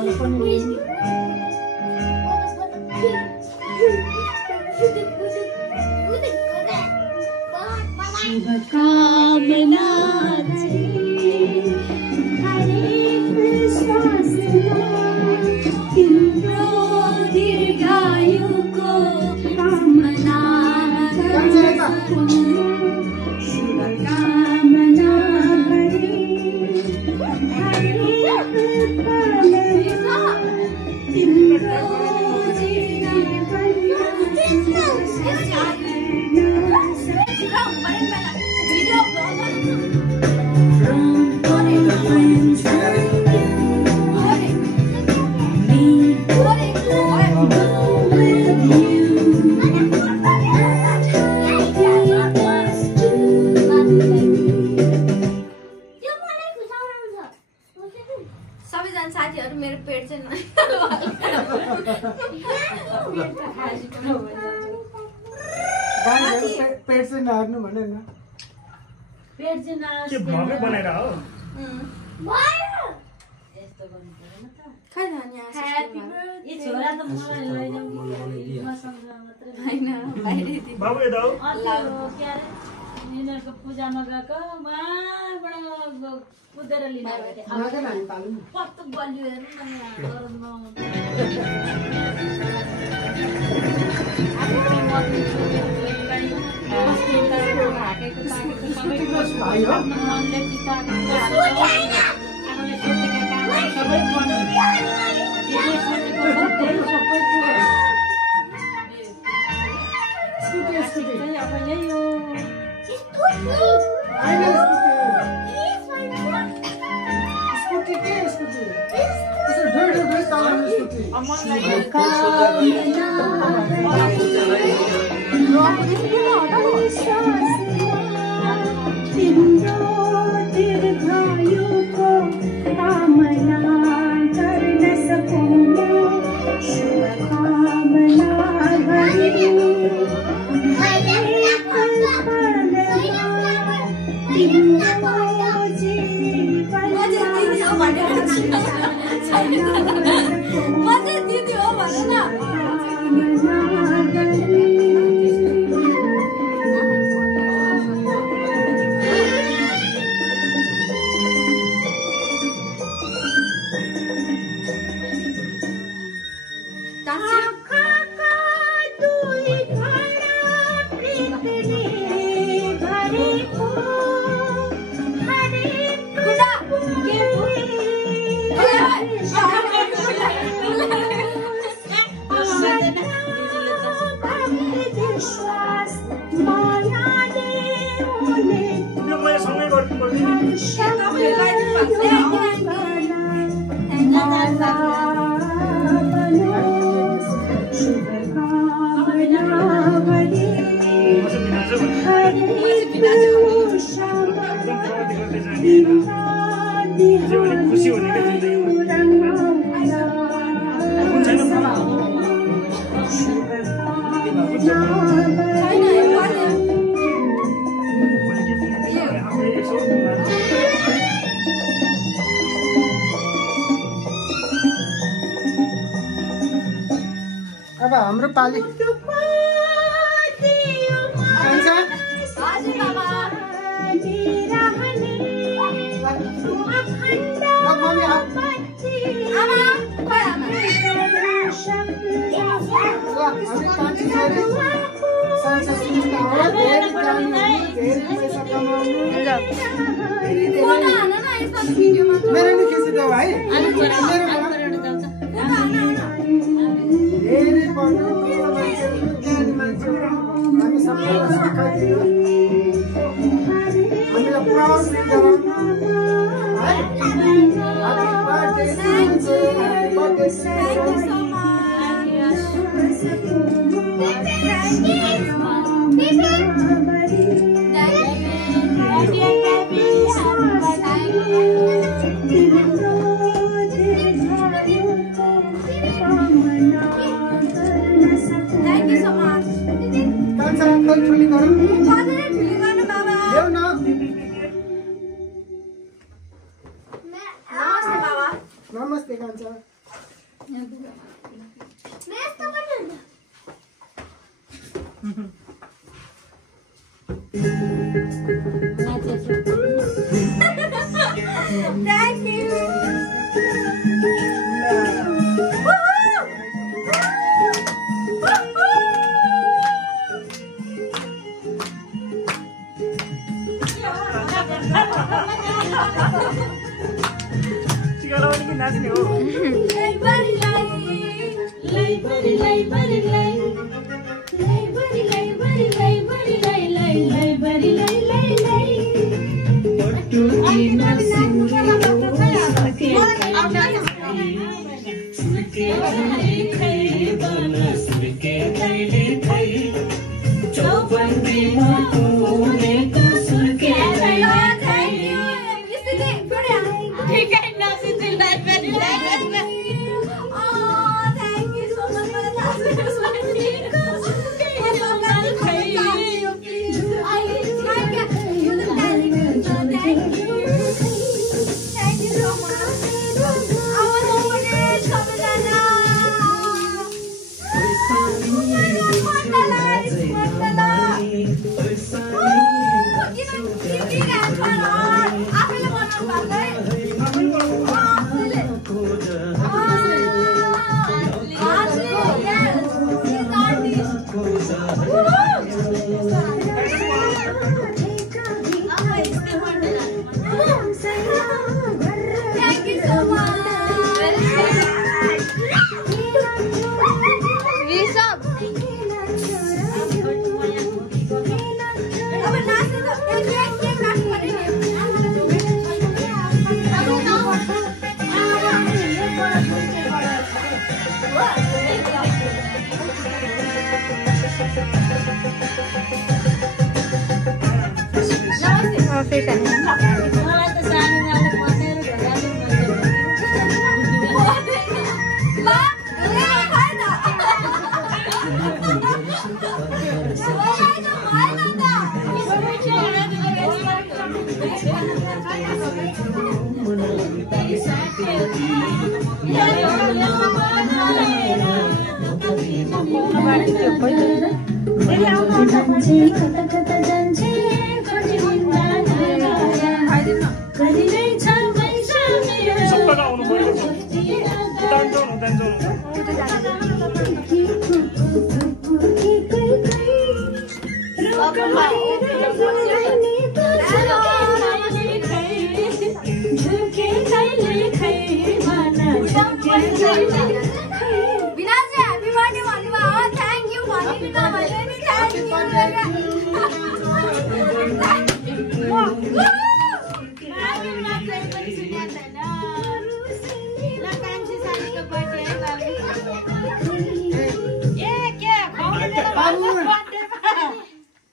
बाबालाई पनि शुभकामना तिम्रो दीर्घायुको कामना शुभकामना सबैजना साथीहरु मेरो पेट चाहिँ पेट चाहिँ नहर्नु भने न पेट चाहिँ के भगै बनाएर हो यस्तो गर्नु पर्दैन त खै नानी ह्यापी बर्थडे छोरा त मलाई लैजाऊ मसँग मात्रै हैन बाहिरै दि बाबु यता हो के अरे यिनीहरूको पूजामा गएको वहाँबाट कुदेर लिन कस्तो बलियो हेर्नु खुसी हुने के अब हाम्रो पाली मेरो नि खिचिदेऊ भाइ नमस्ते कान्छा Thank you. नाच्ने हो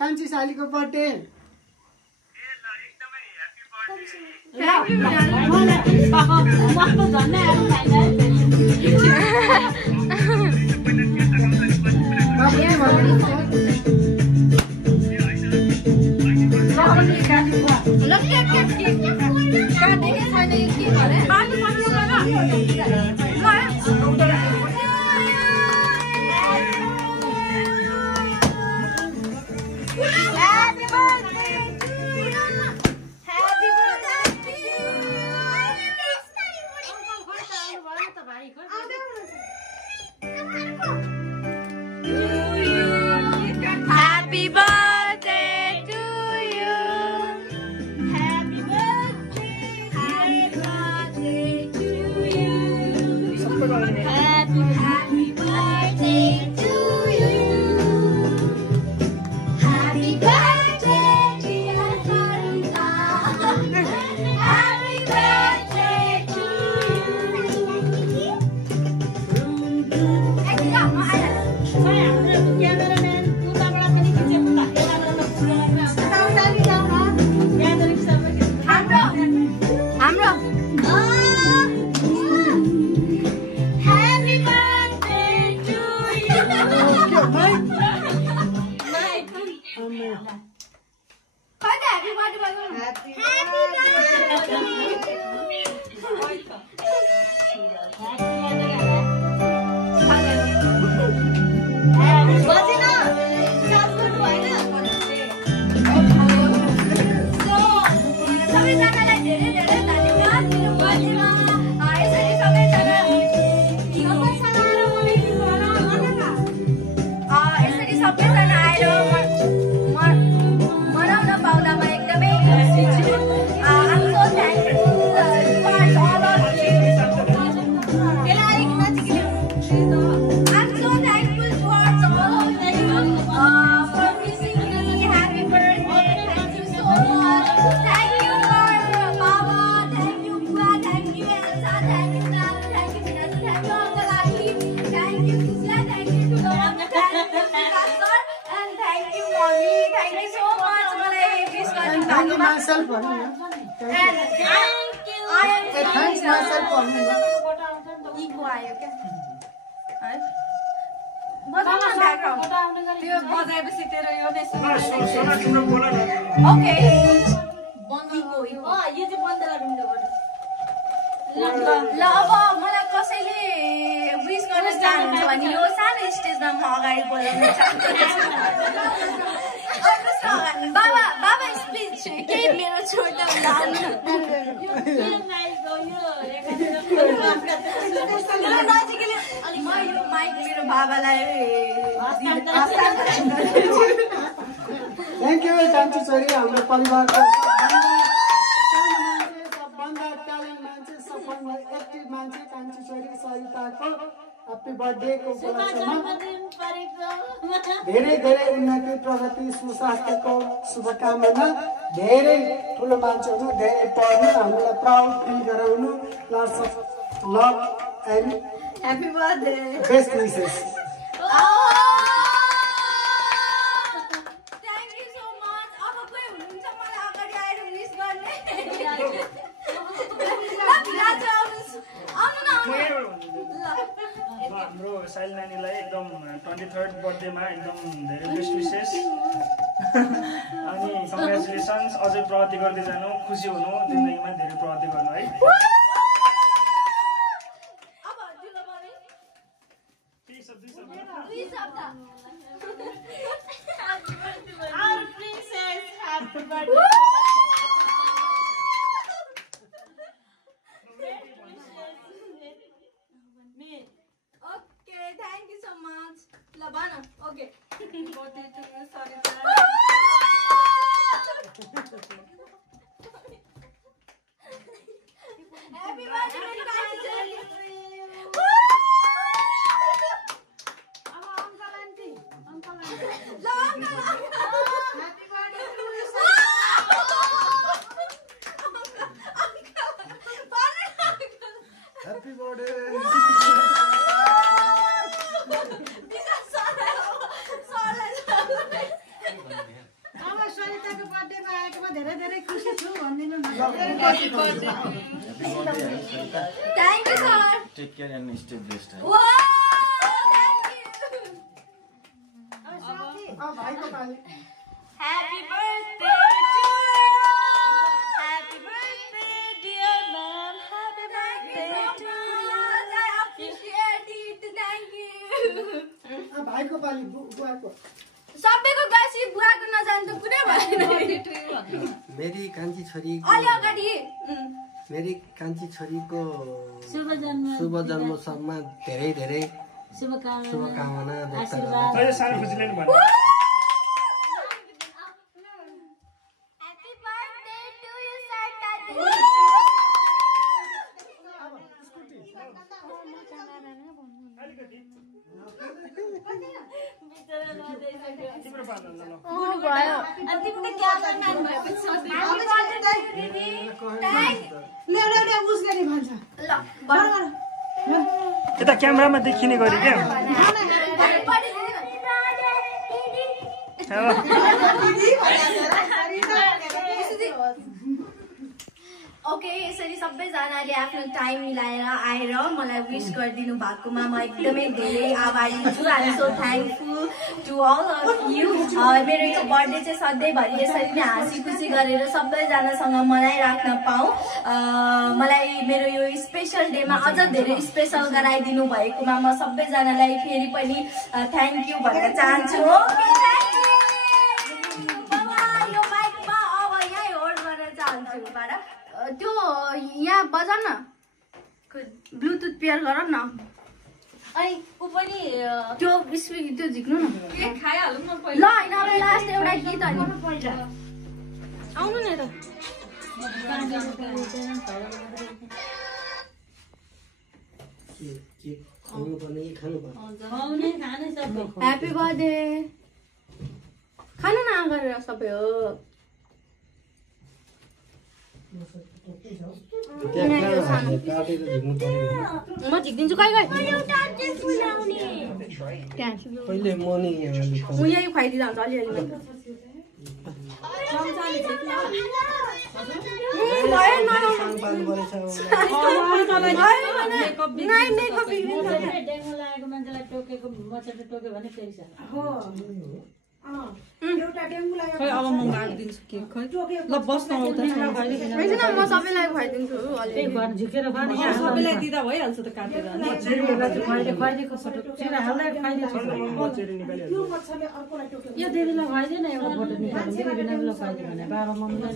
कान्छी सालीको बर्थडे भन्नु न Thank you. थ्याङ्क्स माइसेल्फ भन्नु न इको आयो क्या है बजाउन ब्याकग्राउन्ड त्यो बजाएपछि तेरो यो नै सुन्नु सोना तिम्रो बोला न ओके इको यो चाहिँ बन्द गर्नु ल अब मलाई कसैले विश गर्न चाहनुहुन्छ भने यो सानो स्टेजमा म अगाडि बोलाउन चाहन्छु बाबा बाबा स्पिच केही मेरो छोटो म यो माइक मेरो बाबालाई थ्याङ्क यू कान्छी छोरी हाम्रो परिवारको सबभन्दा ट्यालेन्ट मान्छे सबभन्दा एक्टिभ मान्छे कान्छी छोरी सरिताको ह्याप्पी बर्थडेको उपलक्ष्यमा धेरै धेरै उन्नति प्रगति सुस्वास्थ्यको शुभकामना धेरै ठुलो मान्छेहरू धेरै पढ्नु हामीलाई प्राउड फिल गराउनु lots of love and happy birthday best wishes thank you so much अब कोही हुनुहुन्छ मलाई अगाडि आएर विश गर्ने आउनु न हाम्रो साइल नानीलाई एकदम 23rd बर्थडेमा एकदम धेरै बेस्ट विशेष अनि कङ्ग्रेचुलेसन्स अझै प्रगति गर्दै जानु खुसी हुनु जिन्दगीमा धेरै प्रगति गर्नु है अब दिलो भने दुई शब्द Our princess, happy birthday. Okay, thank you so much. Labana, okay. Birthday to you, sorry. Happy birthday, my cousin. Happy birthday. Thank you, sir. Take care and stay blessed. Wow, thank you. भाइको पाली Happy birthday to you. Happy birthday, dear ma'am. Happy birthday to you. I appreciate it. Thank you. भाइको पाली बुवाको सबैको गासी बुवाको नजान्नु त कुनै भएन मेरी कान्छी छोरी अलि अगाडि मेरी कान्छी छोरीको शुभ जन्मोत्सवमा धेरै धेरै शुभकामना व्यक्त गर्दछु अझै सानो खुसी लिनु भन्नु Happy birthday to you, Santa. अलिकति तिम्रो पालो ल गुड भयो अनि तिमीले क्यामेराम्यान भएपछि सोच्दै ल यता क्यामेरामा देखिने गरी क्या ओके यसरी सबैजनाले आफ्नो टाइम मिलाएर आएर मलाई विश गरिदिनु भएकोमा म एकदमै धेरै आभारी छु I am so thankful to all of you मेरो यो बर्थडे चाहिँ सधैँभरि यसरी नै हाँसी खुसी गरेर सबैजनासँग मनाइराख्न पाऊँ मलाई मेरो यो स्पेसल डेमा अझ धेरै स्पेसल गराइदिनु भएकोमा म सबैजनालाई फेरि पनि थ्याङ्क यू भन्न चाहन्छु ओके थ्याङ्क यू यो माइकमा अब यहीँ होल्ड गर्न चाहन्छु बाबा त्यो यहाँ बजाउन न ब्लुटुथ पेयर गर न अनि उ पनि त्यो त्यो झिक्नु न खाइहालौँ न ल होइन अब लास्ट एउटा गीत अनि आउनु नि यता ह्याप्पी बर्थडे खानु न गरेर सबै हो म झिक्दिन्छु कहीँ पहिले मर्निङ म यहीँ खुवाइदिँदा हुन्छ अलिअलि जानु परेछ डेङ्गु लागेको मान्छेलाई टोकेको मच्छरले टोक्यो भने फेरि खै अब म गाडिदिन्छु के खै ल बस्न आउँदा म सबैलाई खुवाइदिन्छु झुकेर सबैलाई दिँदा भइहाल्छ त काटेर यो दिदीलाई खुवाइदियो न एउटा फोटो निकाल्नु बिना खुवाइदियो भने बाबा मम्मीलाई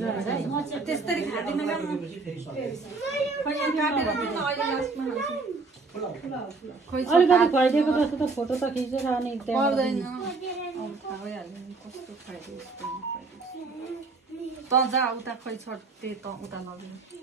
त्यसरी खाँदिन खै यहाँ काटेर अहिले लास्टमा अलिकति खुवाइदिएको जस्तो त फोटो त खिचेर अनि पर्दैन कस्तो खाइदियो त जा उता खै छ त्यही त उता लग्यो